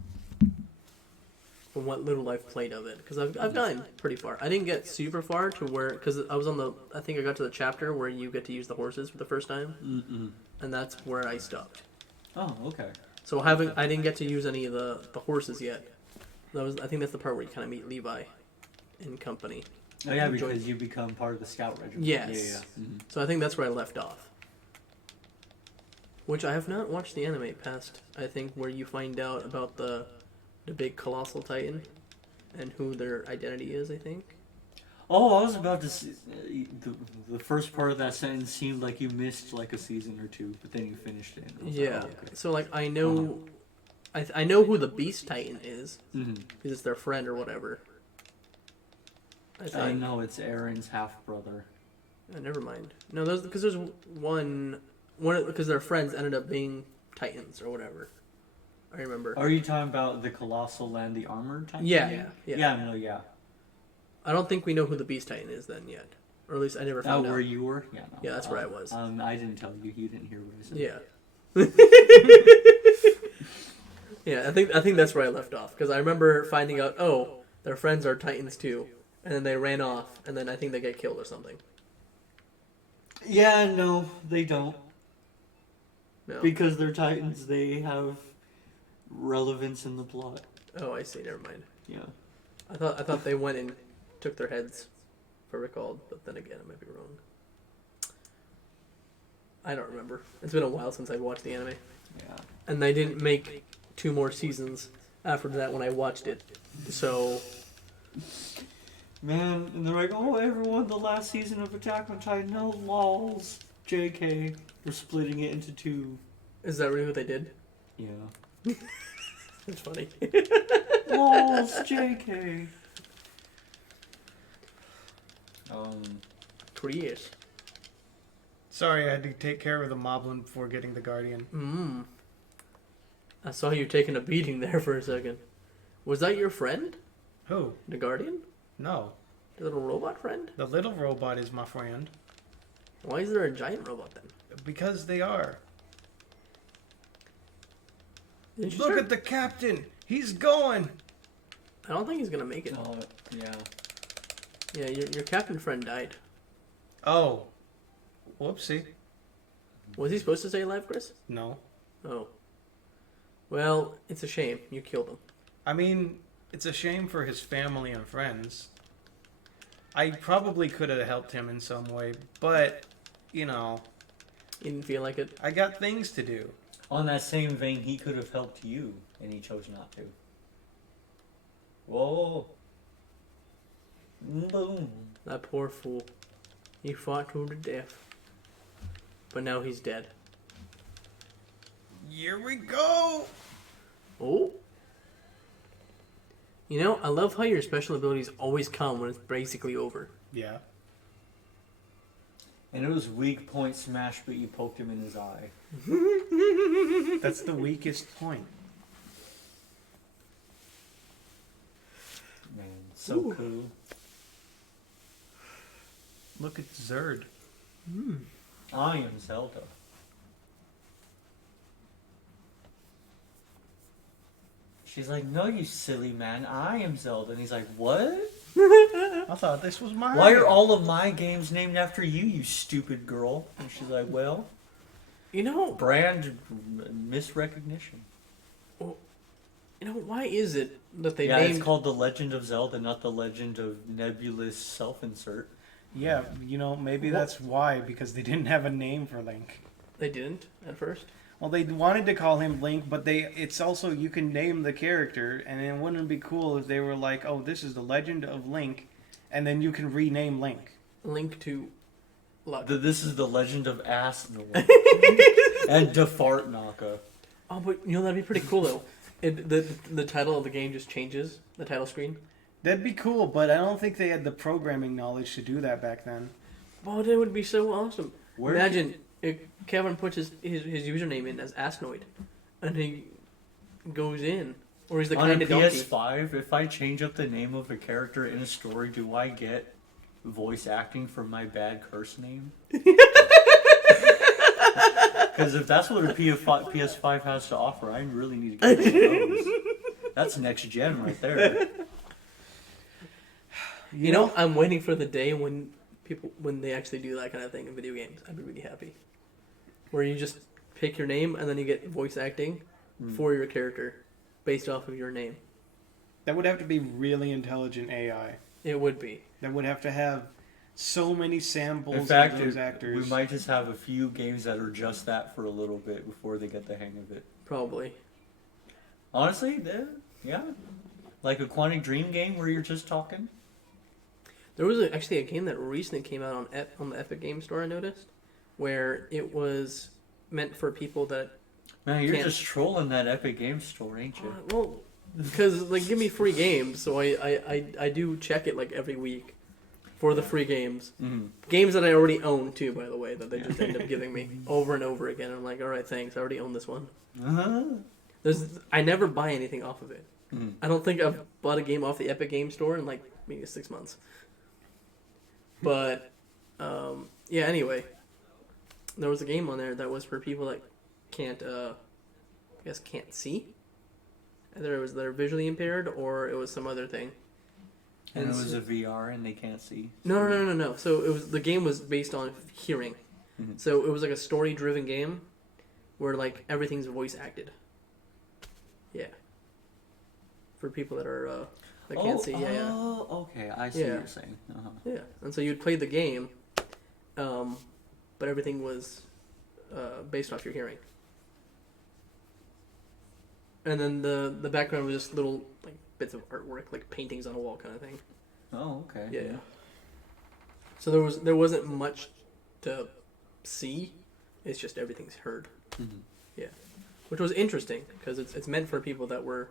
From what little I've played of it, because I've gotten pretty far. I didn't get super far to where, because I was I think I got to the chapter where you get to use the horses for the first time, and that's where I stopped. Oh, okay. So I didn't get to use any of the horses yet. I think that's the part where you kind of meet Levi and company. Oh yeah, because you become part of the scout regiment. Yes. Yeah. Mm-hmm. So I think that's where I left off. Which I have not watched the anime past, I think, where you find out about the big colossal titan and who their identity is, I think. Oh, I was about to say, the first part of that sentence seemed like you missed like a season or two, but then you finished it. Yeah. Like, oh, okay. So like I know, I know who the Beast Titan is Mm-hmm. because it's their friend or whatever. I think. No, it's Aaron's half brother. Never mind. No, there's one because their friends ended up being Titans or whatever. I remember. Are you talking about the colossal and the armored titan? Yeah. Yeah. I don't think we know who the Beast Titan is then yet, or at least I never found out. Where you were? Yeah. No. Yeah, that's where I was. I didn't tell you. You didn't hear what I said. Yeah. Yeah, I think that's where I left off because I remember finding out. Oh, their friends are Titans too, and then they ran off, and then I think they get killed or something. Yeah, no, they don't. No. Because they're Titans, they have relevance in the plot. Oh, I see. Never mind. Yeah. I thought they went and took their heads for recalled, but then again, I might be wrong. I don't remember. It's been a while since I watched the anime. Yeah. And they didn't make 2 more seasons after that when I watched it. So... Man, and they're like, oh, everyone, the last season of Attack on Titan, no, lols. JK, we're splitting it into 2. Is that really what they did? Yeah. It's funny. Lols, JK. Chris. Sorry, I had to take care of the moblin before getting the guardian. I saw you taking a beating there for a second. Was that your friend? Who? The guardian? No. The little robot friend? The little robot is my friend. Why is there a giant robot then? Because they are. Look at the captain! He's going! I don't think he's gonna make it. Oh, yeah. Yeah, your captain friend died. Oh. Whoopsie. Was he supposed to stay alive, Chris? No. Oh. Well, it's a shame. You killed him. I mean, it's a shame for his family and friends. I probably could have helped him in some way, but, you know... You didn't feel like it? I got things to do. On that same vein, he could have helped you, and he chose not to. Whoa. Boom. That poor fool. He fought to the death. But now he's dead. Here we go! Oh. You know, I love how your special abilities always come when it's basically over. Yeah. And it was weak point smash, but you poked him in his eye. That's the weakest point. Man, so cool. Look at Zerd. I am Zelda. She's like, no, you silly man, I am Zelda. And he's like, what? I thought this was mine. Why are all of my games named after you, you stupid girl? And she's like, well, You know, brand misrecognition. you know, why is it that they Yeah, named... it's called The Legend of Zelda, not The Legend of Nebulous Self-Insert. Yeah, you know, maybe that's why, because they didn't have a name for Link. They didn't at first? Well, they wanted to call him Link, but it's also, you can name the character, and it wouldn't be cool if they were like, oh, this is the Legend of Link, and then you can rename Link. Link to... Luck. This is The Legend of Ass Noel. And Defart Naka. Oh, but you know, that'd be pretty cool, though. The title of the game just changes, the title screen. That'd be cool, but I don't think they had the programming knowledge to do that back then. Oh, that would be so awesome. Imagine if Kevin puts his username in as Asnoid, and he goes in, or he's the On kind a of donkey. PS5, if I change up the name of a character in a story, do I get voice acting for my bad curse name? Because if that's what a PS5 has to offer, I really need to get one of those. That's next gen right there. You know, I'm waiting for the day when they actually do that kind of thing in video games. I'd be really happy. Where you just pick your name and then you get voice acting for your character based off of your name. That would have to be really intelligent AI. It would be. That would have to have so many samples In fact, of those actors. we might just have a few games that are just that for a little bit before they get the hang of it. Probably. Honestly, yeah. Like a Quantic Dream game where you're just talking. There was actually a game that recently came out on the Epic Game Store, I noticed, where it was meant for people that... Man, you're just trolling that Epic Game Store, ain't you? Well, because, like, give me free games, so I do check it, like, every week for the free games. Mm-hmm. Games that I already own, too, by the way, that they just end up giving me over and over again. I'm like, alright, thanks, I already own this one. I never buy anything off of it. Mm-hmm. I don't think I've bought a game off the Epic Game Store in, like, maybe 6 months. But, yeah, anyway. There was a game on there that was for people that can't see. Either it was they're visually impaired or it was some other thing. And it was a VR and they can't see. No. So the game was based on hearing. Mm-hmm. So it was like a story-driven game where like everything's voice acted. Yeah. For people that are that can't see. Yeah. Oh, okay. I see what you're saying. Uh-huh. Yeah. And so you'd play the game, but everything was based off your hearing. And then the background was just little like bits of artwork, like paintings on a wall kind of thing. Oh, okay. Yeah. So there wasn't much to see. It's just everything's heard. Mm-hmm. Yeah, which was interesting because it's meant for people that were.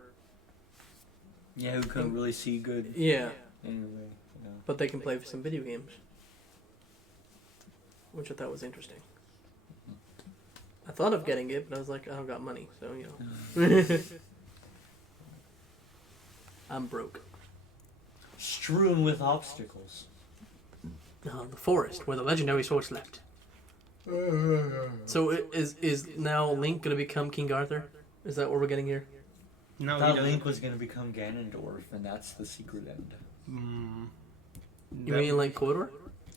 Yeah, who couldn't really see good. Yeah. Anyway. Yeah. But they can play some video games, which I thought was interesting. I thought of getting it, but I was like, I don't got money, so you know. I'm broke. Strewn with obstacles. The forest where the legendary sword slept. So is now Link gonna become King Arthur? Is that what we're getting here? No, I thought Link was going to become Ganondorf, and that's the secret end. You mean like KOTOR?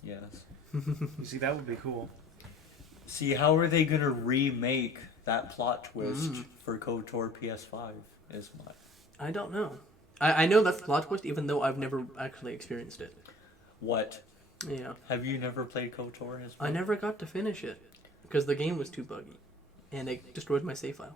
Yes. You see, that would be cool. See, how are they going to remake that plot twist for KOTOR PS5 is what? I don't know. I know that's the plot twist, even though I've never actually experienced it. What? Yeah. Have you never played KOTOR as well? I never got to finish it, because the game was too buggy, and it destroyed my save file.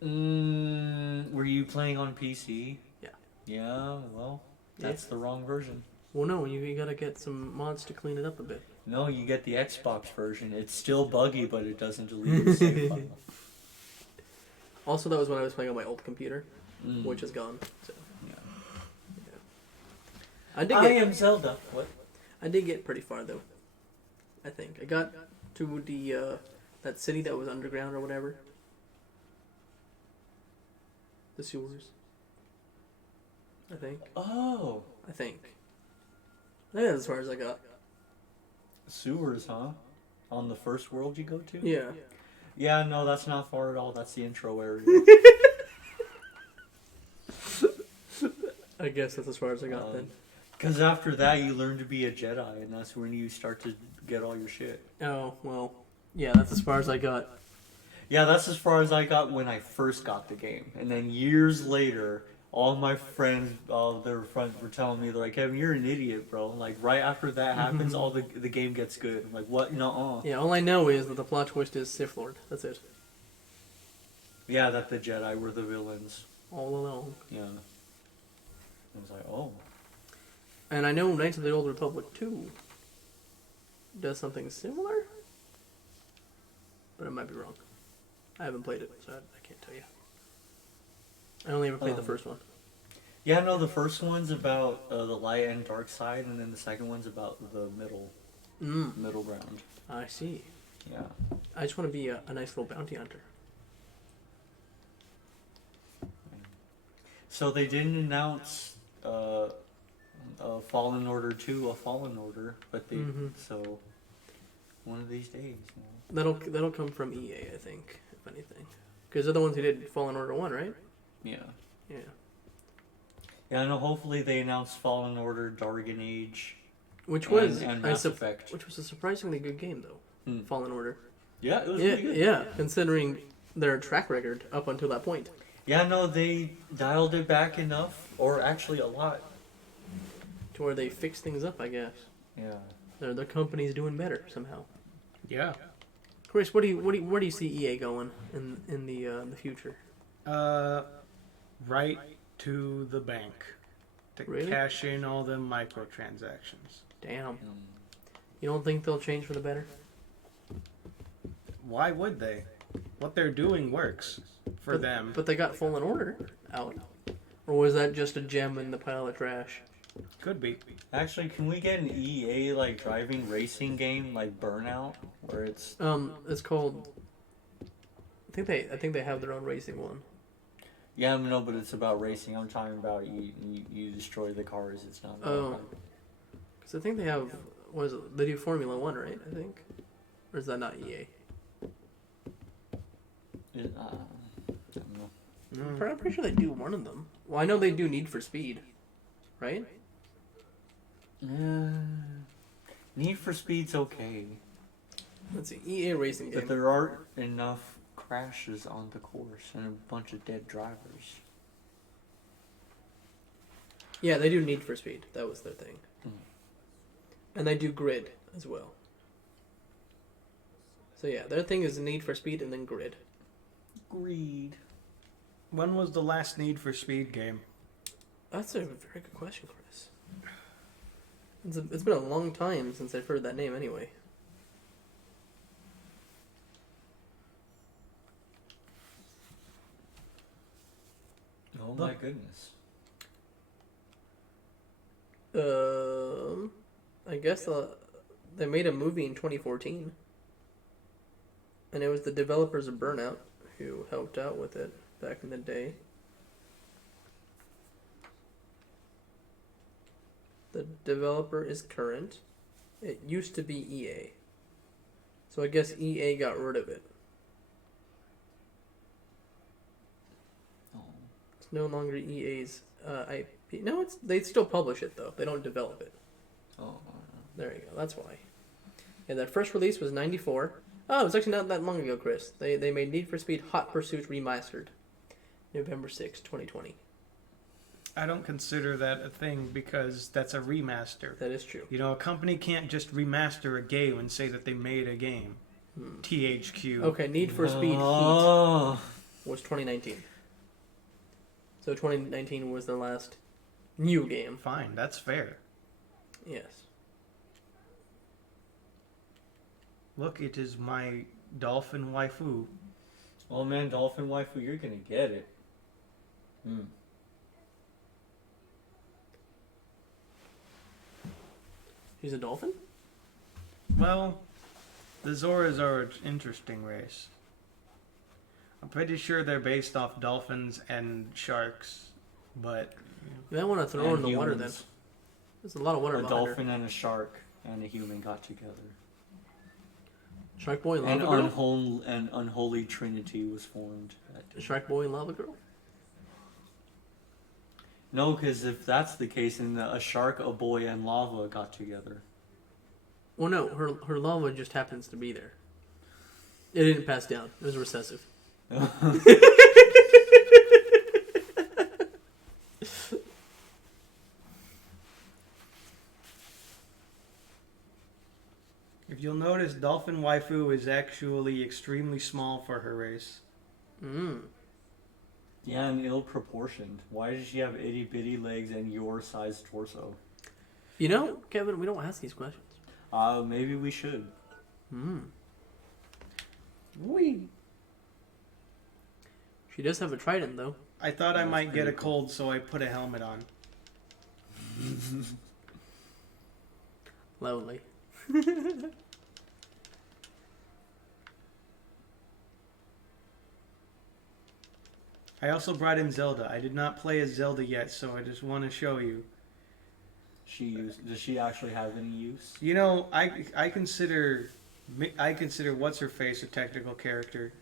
Were you playing on PC? Yeah. Yeah, well, that's the wrong version. Well, no, you gotta get some mods to clean it up a bit. No, you get the Xbox version. It's still buggy, but it doesn't delete the save file. Also, that was when I was playing on my old computer, which is gone. So. Yeah. I am Zelda. What? I did get pretty far though. I think I got to the that city that was underground or whatever. The sewers. I think. Oh. I think that's as far as I got. Sewers, huh? On the first world you go to? Yeah. Yeah, no, that's not far at all. That's the intro area. I guess that's as far as I got then. Because after that, you learn to be a Jedi, and that's when you start to get all your shit. Oh, well, yeah, that's as far as I got. Yeah, that's as far as I got when I first got the game. And then years later, all my friends, their friends were telling me, they're like, Kevin, you're an idiot, bro. Like, right after that happens, all the game gets good. I'm like, what? No. Yeah, all I know is that the plot twist is Sith Lord. That's it. Yeah, that the Jedi were the villains. All along. Yeah. I was like, oh. And I know Knights of the Old Republic 2 does something similar, but I might be wrong. I haven't played it, so I can't tell you. I only ever played the first one. Yeah, no, the first one's about the light and dark side, and then the second one's about the middle ground. I see. Yeah. I just want to be a nice little bounty hunter. So they didn't announce Fallen Order 2, a Fallen Order, but they so one of these days. You know. That'll come from EA, I think, if anything, because they're the ones who did Fallen Order 1, right? Yeah. Yeah. Yeah, I know. Hopefully they announce Fallen Order, Dargan Age, which was and Mass Effect, which was a surprisingly good game though. Fallen Order. Yeah, it was pretty good. Yeah, considering their track record up until that point. Yeah, no, they dialed it back enough, or actually a lot, to where they fix things up, I guess. Yeah. Their company's doing better somehow. Yeah. Chris, where do you see EA going in the future? Right to the bank to really? Cash in all the microtransactions. Damn. You don't think they'll change for the better? Why would they? What they're doing works for them. But they got Fallen Order out. Or was that just a gem in the pile of trash? Could be. Actually, can we get an EA like driving racing game like Burnout, where it's called. I think they have their own racing one. Yeah, no, but it's about racing. I'm talking about you destroy the cars. It's not. Oh. Because I think they have. What is it? They do Formula 1, right? I think. Or is that not EA? I don't know. I'm pretty sure they do one of them. Well, I know they do Need for Speed, right? Need for Speed's okay. Let's see, EA racing game. But there aren't enough crashes on the course and a bunch of dead drivers. Yeah, they do Need for Speed. That was their thing. And they do Grid as well. So yeah, their thing is Need for Speed and then Grid. Greed. When was the last Need for Speed game? That's a very good question, Chris. It's been a long time since I've heard that name anyway. Oh my goodness. I guess they made a movie in 2014. And it was the developers of Burnout who helped out with it back in the day. The developer is current. It used to be EA. So I guess EA got rid of it. Oh. It's no longer EA's IP. No, they still publish it though. They don't develop it. Oh. There you go. That's why. Yeah, that first release was 94. Oh, it was actually not that long ago, Chris. They made Need for Speed Hot Pursuit Remastered. November 6, 2020. I don't consider that a thing because that's a remaster. That is true. You know, a company can't just remaster a game and say that they made a game. THQ. Okay, Need for Speed Heat was 2019. So 2019 was the last new game. Fine, that's fair. Yes. Look, it is my dolphin waifu. Oh man, dolphin waifu, you're gonna get it. Hmm. He's a dolphin? Well, the Zoras are an interesting race. I'm pretty sure they're based off dolphins and sharks, but... You might want to throw her in the water then. There's a lot of water A behind dolphin her. and a shark and a human got together. Shark Boy and An Lava Girl? unholy trinity was formed. Shark Boy and Lava Girl? No, because if that's the case, then a shark, a boy, and lava got together. Well, no, her lava just happens to be there. It didn't pass down. It was recessive. If you'll notice, Dolphin Waifu is actually extremely small for her race. Mm. Yeah, and ill-proportioned. Why does she have itty-bitty legs and your size torso? You know, Kevin, we don't ask these questions. Maybe we should. Hmm. Wee. She does have a trident, though. I thought I That's might get a pretty cool. cold, so I put a helmet on. Lovely. I also brought in Zelda. I did not play as Zelda yet, so I just want to show you. Does she actually have any use? You know, I consider what's her face a technical character.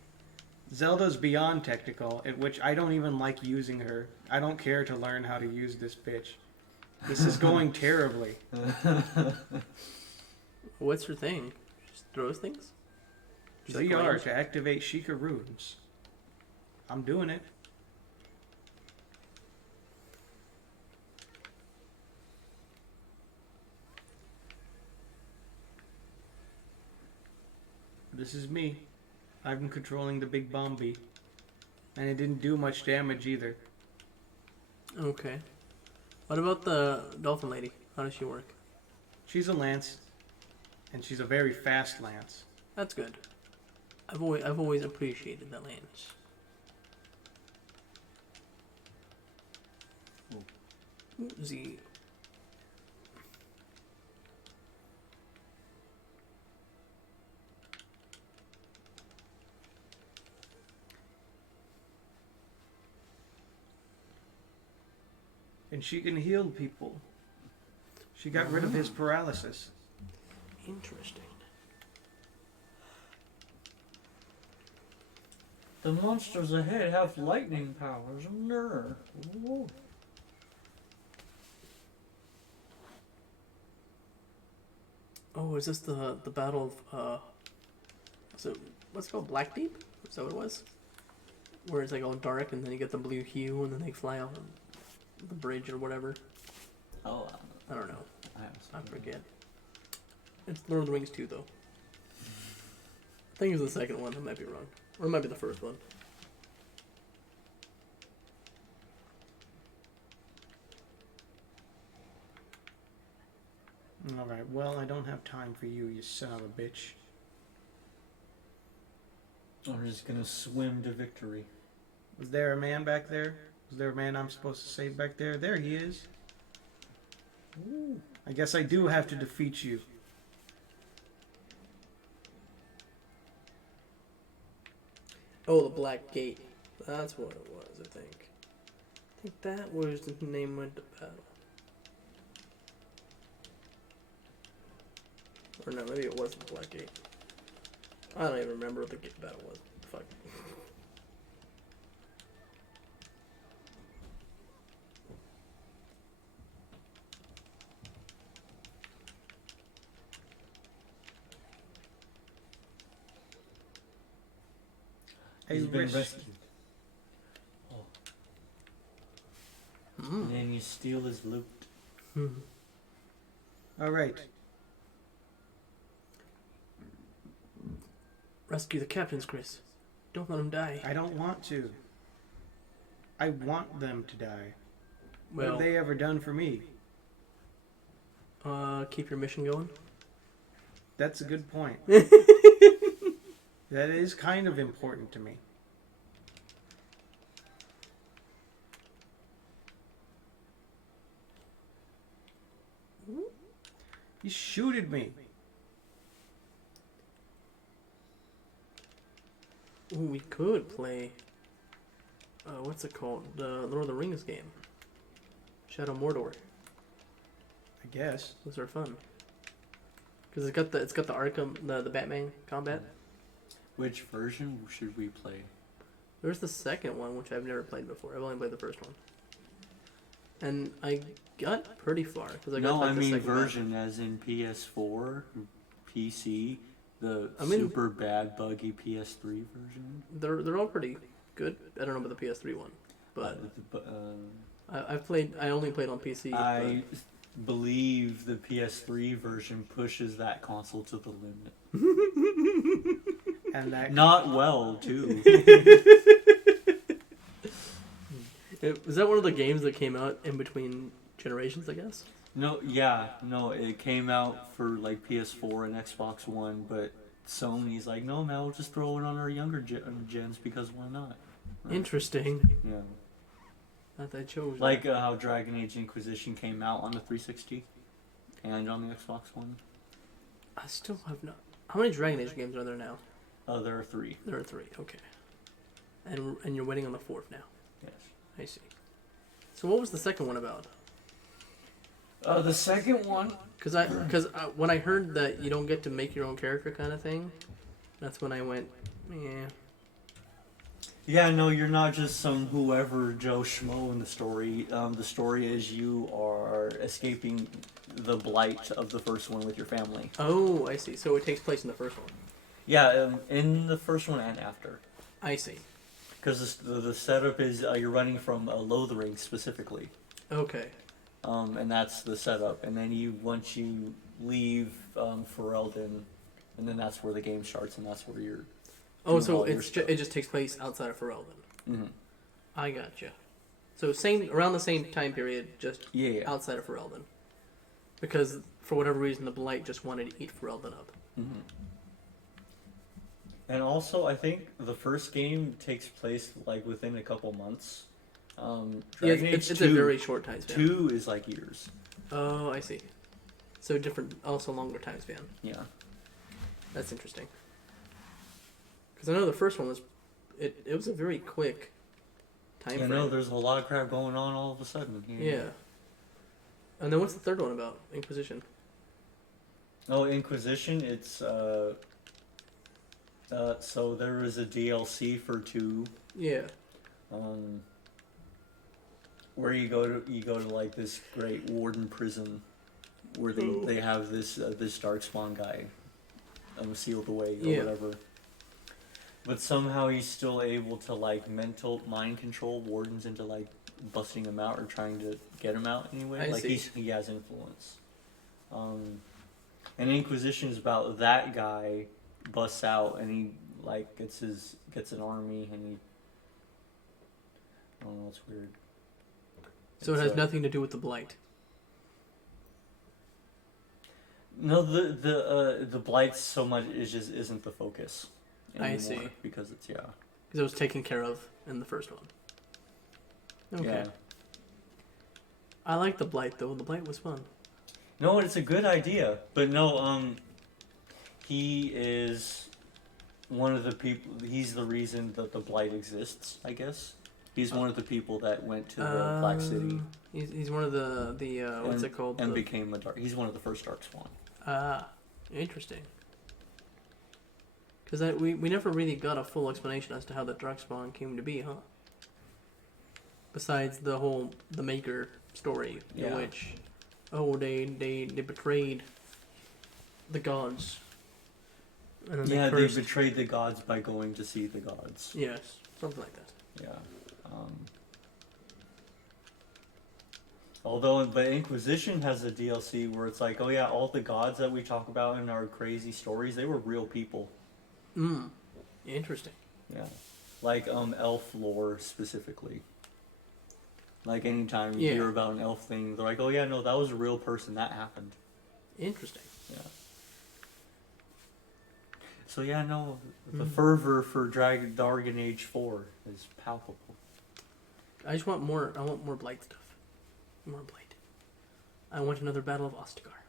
Zelda's beyond technical, at which I don't even like using her. I don't care to learn how to use this bitch. This is going terribly. What's her thing? She just throws things? She's like ZR items? to activate Sheikah runes. I'm doing it. This is me. I'm controlling the big Bombi. And it didn't do much damage either. Okay. What about the dolphin lady? How does she work? She's a lance. And she's a very fast lance. That's good. I've always appreciated that lance. Z. And she can heal people. She got rid of his paralysis. Interesting. The monsters ahead have lightning powers. Nerd. Ooh. Oh, is this the battle of is it what's it called, Black Deep? Is that what it was? Where it's like all dark and then you get the blue hue and then they fly off the bridge or whatever. Oh, I don't know. I forget. forget. It's Lord of the Rings 2 though. I think it's the second one. I might be wrong, or it might be the first one. Alright, well, I don't have time for you, you son of a bitch. I'm just gonna swim to victory. Was there a man back there? Was there a man I'm supposed to save back there? There he is. Ooh. I guess I do have to defeat you. Oh, the Black Gate. That's what it was, I think. I think that was the name of the battle. Or no, maybe it wasn't the Black Gate. I don't even remember what the battle was. Fuck. Hey, He's been Rich. rescued. Oh. Mm. And then you steal his loot. Alright. Rescue the captains, Chris. Don't let them die. I don't want to. I want them to die. What Well, have they ever done for me? keep your mission going. That's a good point. That is kind of important to me. He shooted me. Ooh, we could play. What's it called? The Lord of the Rings game. Shadow Mordor. I guess. Those are fun. Because it's got the Arkham, the Batman combat. Which version should we play? There's the second one, which I've never played before. I've only played the first one. And I got pretty far because I got No, like, I the mean second version as in PS4, PC, the super bad buggy PS3 version. They're all pretty good. I don't know about the PS3 one, but I only played on PC. I believe the PS3 version pushes that console to the limit. And that Not well, too. Was that one of the games that came out in between generations, I guess? No, it came out for like PS4 and Xbox One, but Sony's like, no, man, we'll just throw it on our younger gens because why not? Right? Interesting. Yeah. That they chose. Like how Dragon Age Inquisition came out on the 360 and on the Xbox One. I still have not. How many Dragon Age games are there now? There are 3. There are 3. Okay. And you're waiting on the 4th now. Yes. I see. So what was the second one about? The second one. Because when I heard that you don't get to make your own character kind of thing, that's when I went, yeah. Yeah, no, you're not just some whoever Joe Schmo in the story. The story is you are escaping the blight of the first one with your family. Oh, I see. So it takes place in the first one. Yeah, in the first one and after. I see. Because the setup is you're running from Lothering specifically. Okay. And that's the setup. And then once you leave Ferelden, and then that's where the game starts, and that's where you're. Oh, so it just takes place outside of Ferelden. Mm-hmm. I gotcha. So around the same time period, just outside of Ferelden. Because for whatever reason, the Blight just wanted to eat Ferelden up. Mm-hmm. And also, I think the first game takes place like within a couple months. It's a very short time span. 2 is like years. Oh, I see. So different, also longer time span. Yeah. That's interesting. Because I know the first one was, it was a very quick time frame. I know, there's a lot of crap going on all of a sudden. Yeah. And then what's the third one about? Inquisition. Oh, Inquisition, it's, so there was a DLC for 2. Yeah. Where you go to like this great warden prison, where they have this darkspawn guy, sealed away or whatever. But somehow he's still able to like mind control wardens into like busting him out or trying to get him out anyway. He has influence. And Inquisition is about that guy busts out and he like gets an army and he. I don't know, it's weird. So it has nothing to do with the Blight. No, the Blight so much isn't the focus anymore. I see. Because it's Because it was taken care of in the first one. Okay. Yeah. I like the Blight though. The Blight was fun. No, it's a good idea, but no, he is one of the people. He's the reason that the Blight exists, I guess. He's one of the people that went to the Black City. He's one of the what's it called? And became a dark. He's one of the first Darkspawn. Interesting. Because we never really got a full explanation as to how the Darkspawn came to be, huh? Besides the Maker story, in which, they betrayed the gods. And then they betrayed the gods by going to see the gods. Yes, something like that. Yeah. But Inquisition has a DLC where it's like, oh yeah, all the gods that we talk about in our crazy stories, they were real people. Interesting. Yeah. Like elf lore specifically. Like anytime you hear about an elf thing, they're like, oh yeah, no, that was a real person, that happened. Interesting. Yeah. So yeah, no, the fervor for Dragon Age 4 is palpable. I want more Blight stuff. More Blight. I want another Battle of Ostagar.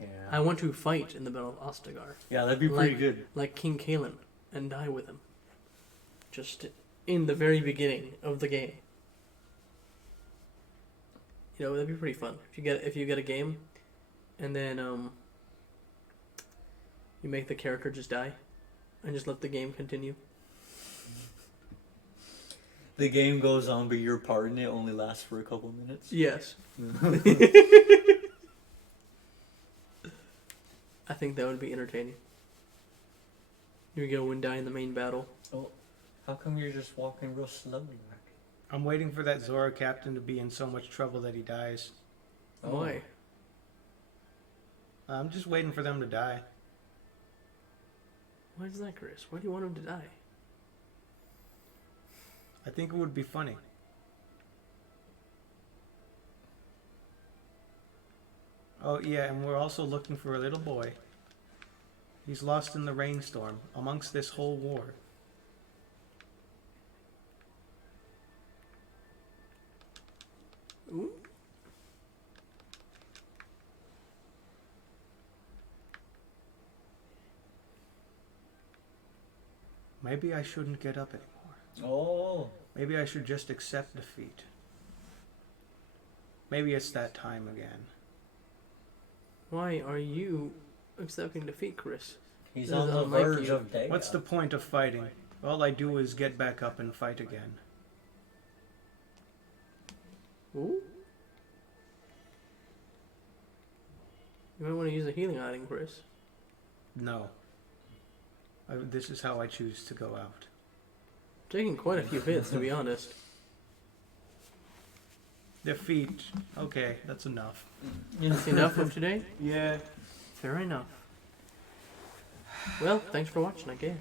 Yeah. I want to fight in the Battle of Ostagar. Yeah, that'd be pretty good. Like King Kalen, and die with him. Just in the very beginning of the game. You know, that'd be pretty fun. If you get a game, and then you make the character just die, and just let the game continue. The game goes on, but your part in it only lasts for a couple minutes. Yes. I think that would be entertaining. You go and die in the main battle. Oh, how come you're just walking real slowly? I'm waiting for that Zora captain to be in so much trouble that he dies. Why? I'm just waiting for them to die. Why is that, Chris? Why do you want him to die? I think it would be funny. Oh yeah, and we're also looking for a little boy. He's lost in the rainstorm amongst this whole war. Ooh. Maybe I shouldn't get up anymore. Oh. Maybe I should just accept defeat. Maybe it's that time again. Why are you accepting defeat, Chris? He's on the verge of death. What's the point of fighting? All I do is get back up and fight again. Ooh. You might want to use a healing item, Chris. No. This is how I choose to go out. Taking quite a few hits, to be honest. Defeat. Okay, that's enough. That's enough for today? Yeah. Fair enough. Well, thanks for watching, I guess.